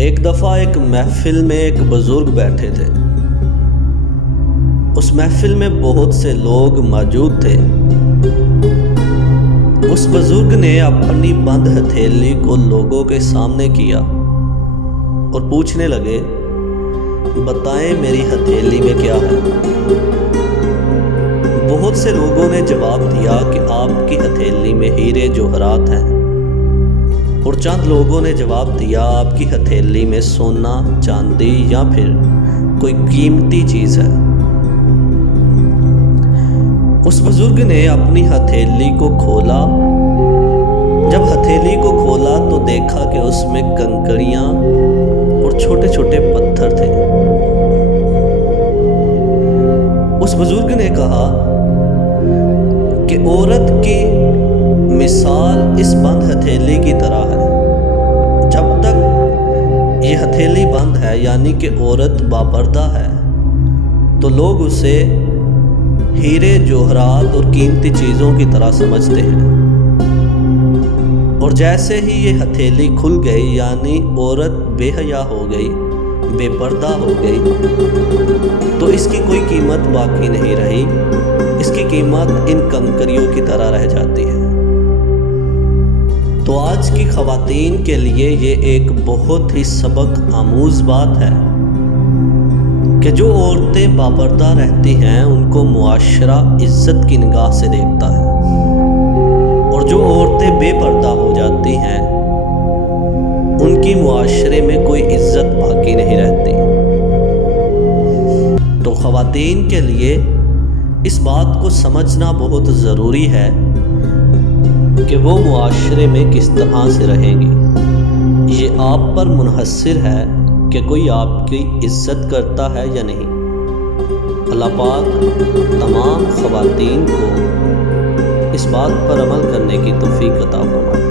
ایک دفعہ ایک محفل میں ایک بزرگ بیٹھے تھے۔ اس محفل میں بہت سے لوگ موجود تھے۔ اس بزرگ نے اپنی بند ہتھیلی کو لوگوں کے سامنے کیا اور پوچھنے لگے، بتائیں میری ہتھیلی میں کیا ہے؟ بہت سے لوگوں نے جواب دیا کہ آپ کی ہتھیلی میں ہیرے جوہرات ہیں، اور چند لوگوں نے جواب دیا آپ کی ہتھیلی میں سونا، چاندی یا پھر کوئی قیمتی چیز ہے۔ اس بزرگ نے اپنی ہتھیلی کو کھولا۔ جب ہتھیلی کو کھولا تو دیکھا کہ اس میں کنکریاں اور چھوٹے چھوٹے پتھر تھے۔ اس بزرگ نے کہا کہ عورت کی مثال اس بند ہتھیلی کی طرح ہے۔ جب تک یہ ہتھیلی بند ہے، یعنی کہ عورت باپردہ ہے، تو لوگ اسے ہیرے جوہرات اور قیمتی چیزوں کی طرح سمجھتے ہیں، اور جیسے ہی یہ ہتھیلی کھل گئی، یعنی عورت بے حیا ہو گئی، بے پردہ ہو گئی، تو اس کی کوئی قیمت باقی نہیں رہی۔ اس کی قیمت ان کنکریوں کی طرح رہ جاتی ہے۔ تو آج کی خواتین کے لیے یہ ایک بہت ہی سبق آموز بات ہے کہ جو عورتیں باپردہ رہتی ہیں ان کو معاشرہ عزت کی نگاہ سے دیکھتا ہے، اور جو عورتیں بے پردہ ہو جاتی ہیں ان کی معاشرے میں کوئی عزت باقی نہیں رہتی۔ تو خواتین کے لیے اس بات کو سمجھنا بہت ضروری ہے کہ وہ معاشرے میں کس طرح سے رہیں گی۔ یہ آپ پر منحصر ہے کہ کوئی آپ کی عزت کرتا ہے یا نہیں۔ اللہ پاک تمام خواتین کو اس بات پر عمل کرنے کی توفیق عطا فرمائے۔